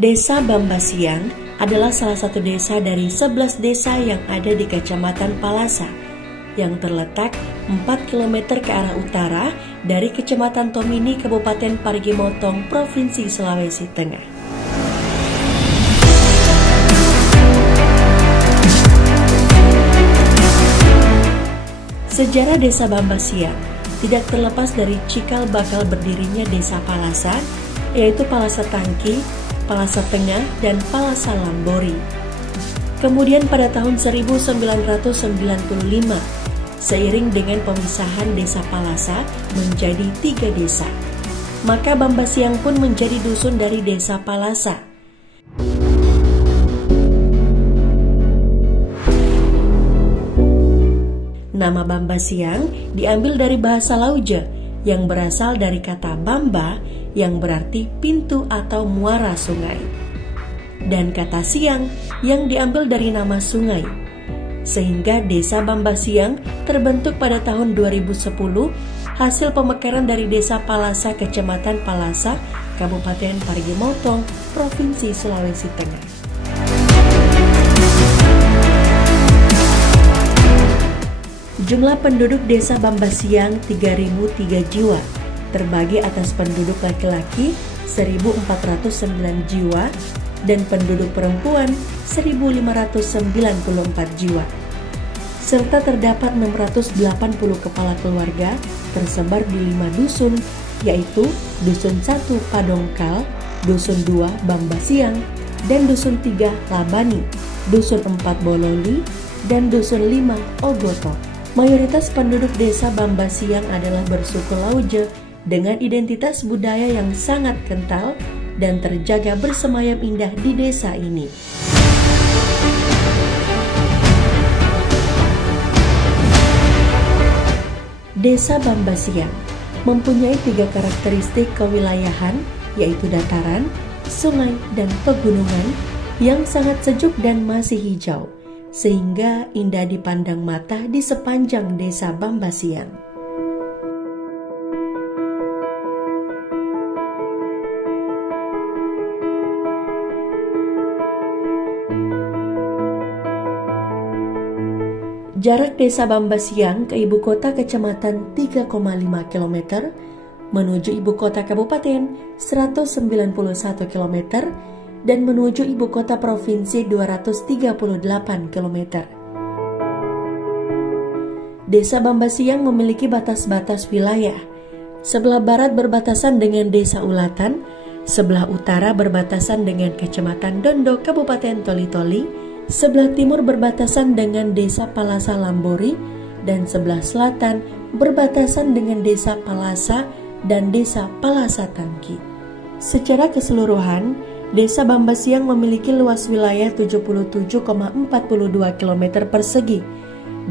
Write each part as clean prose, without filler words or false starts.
Desa Bambasiang adalah salah satu desa dari 11 desa yang ada di Kecamatan Palasa yang terletak 4 km ke arah utara dari Kecamatan Tomini, Kabupaten Parigi Motong, Provinsi Sulawesi Tengah. Sejarah Desa Bambasiang tidak terlepas dari cikal bakal berdirinya Desa Palasa, yaitu Palasa Tangki, Palasa Tengah, dan Palasa Lambori. Kemudian pada tahun 1995, seiring dengan pemisahan Desa Palasa menjadi 3 desa, maka Bambasiang pun menjadi dusun dari Desa Palasa. Nama Bambasiang diambil dari bahasa Lauja yang berasal dari kata Bamba yang berarti pintu atau muara sungai, dan kata Siang yang diambil dari nama sungai, sehingga Desa Bambasiang terbentuk pada tahun 2010 hasil pemekaran dari Desa Palasa, Kecamatan Palasa, Kabupaten Parigi Motong, Provinsi Sulawesi Tengah. Jumlah penduduk Desa Bambasiang 3.003 jiwa, terbagi atas penduduk laki-laki 1.409 jiwa dan penduduk perempuan 1.594 jiwa. Serta terdapat 680 kepala keluarga tersebar di 5 dusun, yaitu Dusun 1 Padongkal, Dusun 2 Bambasiang, dan Dusun 3 Labani, Dusun 4 Bololi, dan Dusun 5 Ogoto. Mayoritas penduduk Desa Bambasiang adalah bersuku Lauja dengan identitas budaya yang sangat kental dan terjaga bersemayam indah di desa ini. Desa Bambasiang mempunyai 3 karakteristik kewilayahan, yaitu dataran, sungai, dan pegunungan yang sangat sejuk dan masih hijau, sehingga indah dipandang mata di sepanjang Desa Bambasiang. Jarak Desa Bambasiang ke ibu kota kecamatan 3,5 km, menuju ibu kota kabupaten 191 km, dan menuju ibu kota provinsi 238 km. Desa Bambasiang memiliki batas-batas wilayah. Sebelah barat berbatasan dengan Desa Ulatan, sebelah utara berbatasan dengan Kecamatan Dondo, Kabupaten Toli-Toli, sebelah timur berbatasan dengan Desa Palasa Lambori, dan sebelah selatan berbatasan dengan Desa Palasa dan Desa Palasa Tangki. Secara keseluruhan, Desa Bambasiang memiliki luas wilayah 77,42 km persegi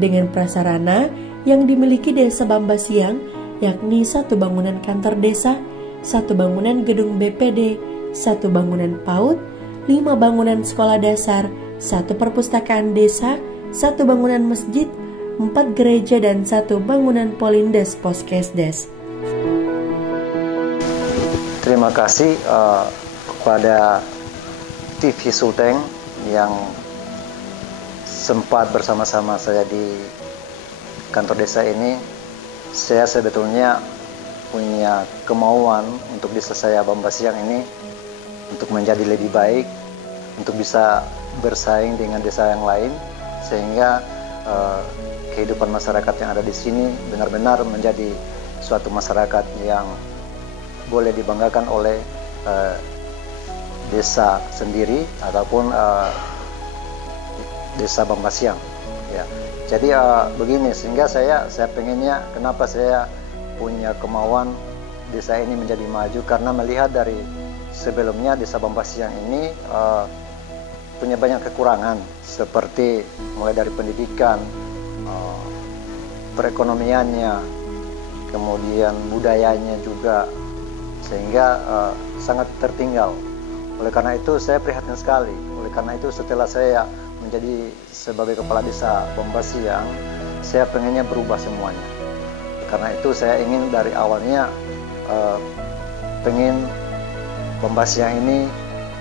dengan prasarana yang dimiliki Desa Bambasiang, yakni 1 bangunan kantor desa, 1 bangunan gedung BPD, 1 bangunan PAUD, 5 bangunan sekolah dasar, 1 perpustakaan desa, 1 bangunan masjid, 4 gereja, dan 1 bangunan Polindes Poskesdes. Terima kasih kepada TV Sulteng yang sempat bersama-sama saya di kantor desa ini. Saya sebetulnya punya kemauan untuk desa saya Bambasiang ini untuk menjadi lebih baik, untuk bisa bersaing dengan desa yang lain, sehingga kehidupan masyarakat yang ada di sini benar-benar menjadi suatu masyarakat yang boleh dibanggakan oleh desa sendiri ataupun Desa Bambasiang. Ya. Jadi begini, sehingga saya pengennya, kenapa saya punya kemauan desa ini menjadi maju, karena melihat dari sebelumnya Desa Bambasiang ini punya banyak kekurangan, seperti mulai dari pendidikan, perekonomiannya, kemudian budayanya juga, sehingga sangat tertinggal. Oleh karena itu saya prihatin sekali. Oleh karena itu setelah saya menjadi sebagai kepala desa Bambasiang, saya pengennya berubah semuanya. Karena itu saya ingin dari awalnya pengen Bambasiang ini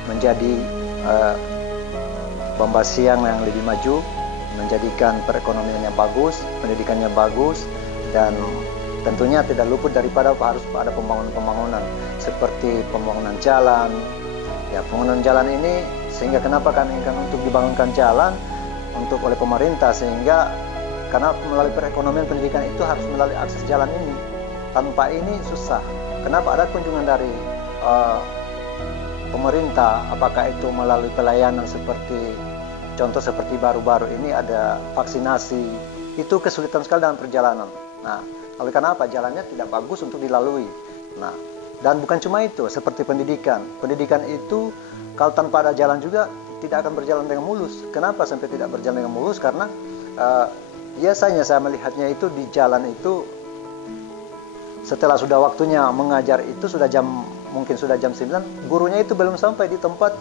menjadi Bambasiang yang lebih maju, menjadikan perekonomiannya bagus, pendidikannya bagus, dan tentunya tidak luput daripada harus ada pembangunan-pembangunan seperti pembangunan jalan. Ya, pembangunan jalan ini sehingga kenapa kami ingin untuk dibangunkan jalan untuk oleh pemerintah, sehingga karena melalui perekonomian pendidikan itu harus melalui akses jalan ini. Tanpa ini susah. Kenapa ada kunjungan dari pemerintah, apakah itu melalui pelayanan seperti contoh seperti baru-baru ini ada vaksinasi, itu kesulitan sekali dalam perjalanan. Nah, oleh karena apa? Jalannya tidak bagus untuk dilalui. Nah, dan bukan cuma itu, seperti pendidikan. Pendidikan itu kalau tanpa ada jalan juga tidak akan berjalan dengan mulus. Kenapa sampai tidak berjalan dengan mulus? Karena biasanya saya melihatnya itu di jalan itu setelah sudah waktunya mengajar itu mungkin sudah jam 9, gurunya itu belum sampai di tempat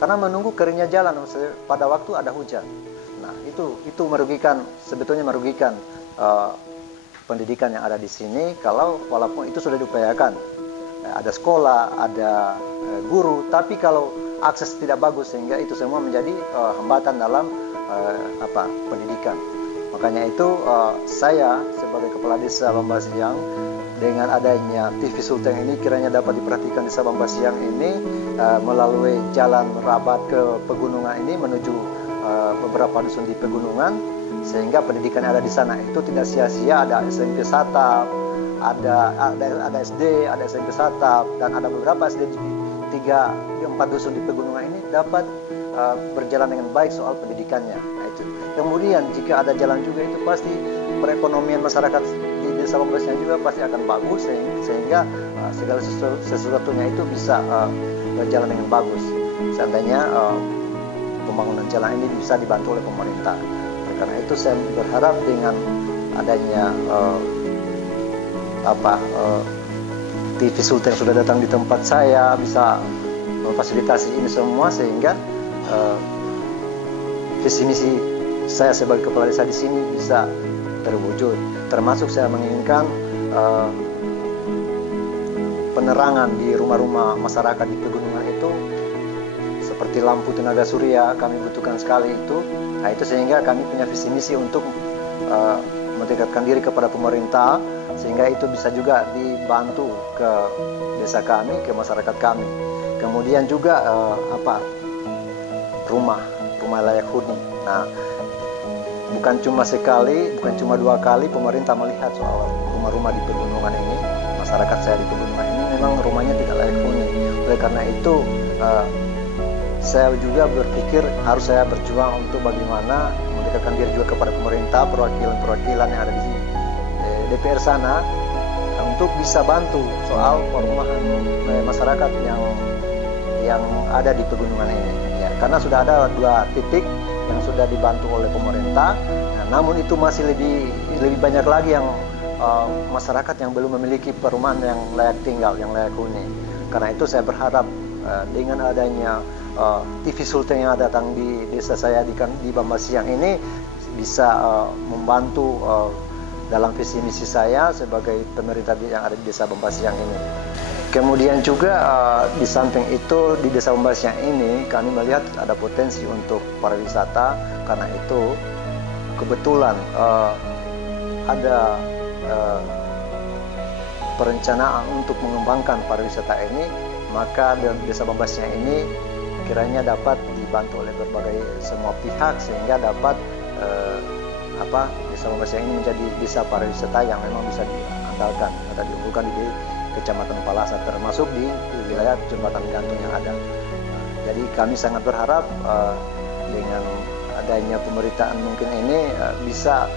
karena menunggu keringnya jalan pada waktu ada hujan. Nah, itu sebetulnya merugikan pendidikan yang ada di sini kalau walaupun itu sudah diupayakan. Ada sekolah, ada guru, tapi kalau akses tidak bagus sehingga itu semua menjadi hambatan dalam pendidikan. Makanya itu saya sebagai Kepala Desa Bambasiang dengan adanya TV Sulteng ini kiranya dapat diperhatikan Desa Bambasiang ini melalui jalan Rabat ke pegunungan ini menuju beberapa dusun di pegunungan, sehingga pendidikan yang ada di sana itu tidak sia-sia. Ada SMP Satap, ada SD, ada SMP Satap, dan ada beberapa SD di 3-4 dusun di pegunungan ini dapat berjalan dengan baik soal pendidikannya. Nah, itu. Kemudian jika ada jalan juga itu pasti perekonomian masyarakat di Desa Bambasiang juga pasti akan bagus, sehingga segala sesuatunya itu bisa berjalan dengan bagus. Seandainya pembangunan jalan ini bisa dibantu oleh pemerintah. Karena itu saya berharap dengan adanya TV Sulteng sudah datang di tempat saya bisa memfasilitasi ini semua, sehingga visi misi saya sebagai kepala desa di sini bisa terwujud. Termasuk saya menginginkan penerangan di rumah-rumah masyarakat di pegunungan itu seperti lampu tenaga surya kami butuhkan sekali itu. Nah, itu sehingga kami punya visi misi untuk mendekatkan diri kepada pemerintah, sehingga itu bisa juga dibantu ke desa kami, ke masyarakat kami. Kemudian juga rumah layak huni. Nah, bukan cuma sekali, bukan cuma 2 kali pemerintah melihat soal rumah-rumah di pegunungan ini. Masyarakat saya di pegunungan ini memang rumahnya tidak layak huni. Oleh karena itu saya juga berpikir harus saya berjuang untuk bagaimana mendekatkan diri juga kepada pemerintah, perwakilan yang ada di DPR sana, untuk bisa bantu soal perumahan masyarakat yang ada di pegunungan ini. Ya, karena sudah ada 2 titik yang sudah dibantu oleh pemerintah, namun itu masih lebih banyak lagi yang masyarakat yang belum memiliki perumahan yang layak tinggal, yang layak huni. Karena itu saya berharap dengan adanya TV Sulteng yang datang di desa saya di Bambasiang ini bisa membantu dalam visi misi saya sebagai pemerintah yang ada di Desa Bambasiang ini. Kemudian juga di samping itu di Desa Bambasiang ini kami melihat ada potensi untuk pariwisata. Karena itu kebetulan ada perencanaan untuk mengembangkan pariwisata ini, maka Desa Bambasiang ini kiranya dapat dibantu oleh berbagai semua pihak, sehingga dapat Desa Bambasiang ini menjadi desa pariwisata yang memang bisa diandalkan atau diunggulkan di Kecamatan Palasa, termasuk di wilayah Jembatan Gantung yang ada. Jadi kami sangat berharap dengan adanya pemberitaan mungkin ini bisa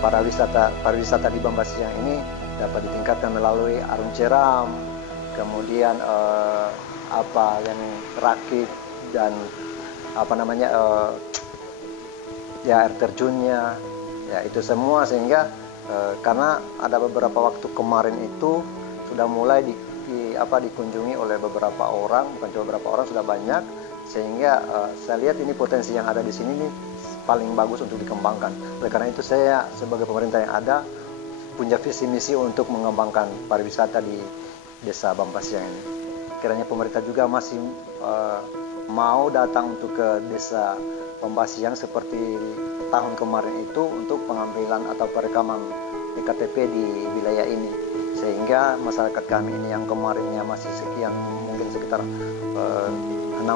pariwisata di Bambasiang ini dapat ditingkatkan melalui arung jeram, kemudian yang rakit dan air terjunnya, ya itu semua, sehingga karena ada beberapa waktu kemarin itu sudah mulai dikunjungi oleh beberapa orang, bukan cuma beberapa orang, sudah banyak, sehingga saya lihat ini potensi yang ada di sini ini paling bagus untuk dikembangkan. Oleh karena itu saya sebagai pemerintah yang ada punya visi misi untuk mengembangkan pariwisata di Desa Bambasiang ini. kiranya pemerintah juga masih mau datang untuk ke desa Bambasiang seperti tahun kemarin itu untuk pengambilan atau perekaman EKTP di wilayah ini, sehingga masyarakat kami ini yang kemarinnya masih sekian, mungkin sekitar 60%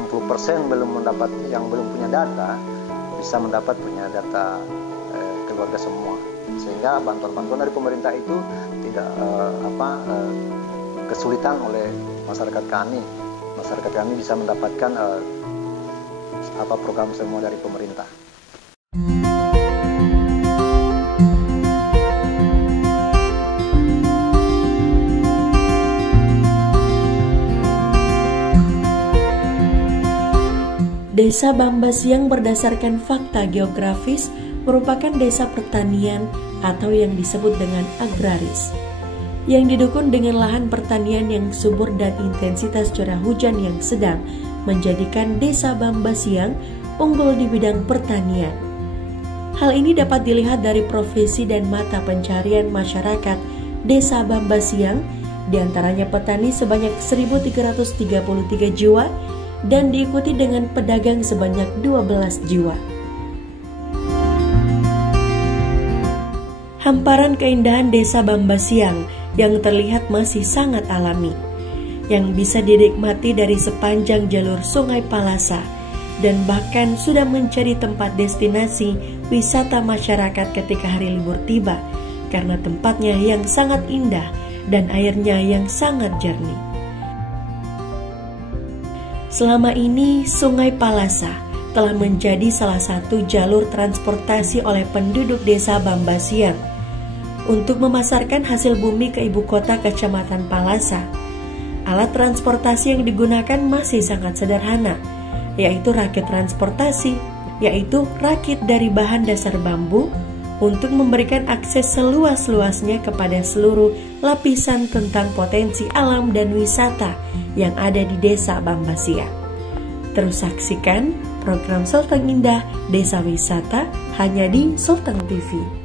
belum punya data, bisa mendapat punya data keluarga semua, sehingga bantuan-bantuan dari pemerintah itu tidak kesulitan oleh masyarakat kami bisa mendapatkan program semua dari pemerintah. Desa Bambasiang berdasarkan fakta geografis merupakan desa pertanian atau yang disebut dengan agraris, yang didukung dengan lahan pertanian yang subur dan intensitas curah hujan yang sedang menjadikan desa Bambasiang unggul di bidang pertanian. Hal ini dapat dilihat dari profesi dan mata pencarian masyarakat desa Bambasiang, diantaranya petani sebanyak 1.333 jiwa dan diikuti dengan pedagang sebanyak 12 jiwa. Hamparan keindahan desa Bambasiang yang terlihat masih sangat alami, yang bisa dinikmati dari sepanjang jalur Sungai Palasa, dan bahkan sudah menjadi tempat destinasi wisata masyarakat ketika hari libur tiba, karena tempatnya yang sangat indah dan airnya yang sangat jernih. Selama ini, Sungai Palasa telah menjadi salah satu jalur transportasi oleh penduduk desa Bambasiang untuk memasarkan hasil bumi ke ibu kota Kecamatan Palasa. Alat transportasi yang digunakan masih sangat sederhana, yaitu rakit transportasi, yaitu rakit dari bahan dasar bambu untuk memberikan akses seluas-luasnya kepada seluruh lapisan tentang potensi alam dan wisata yang ada di desa Bambasiang. Terus saksikan program Sulteng Indah Desa Wisata hanya di Sulteng TV.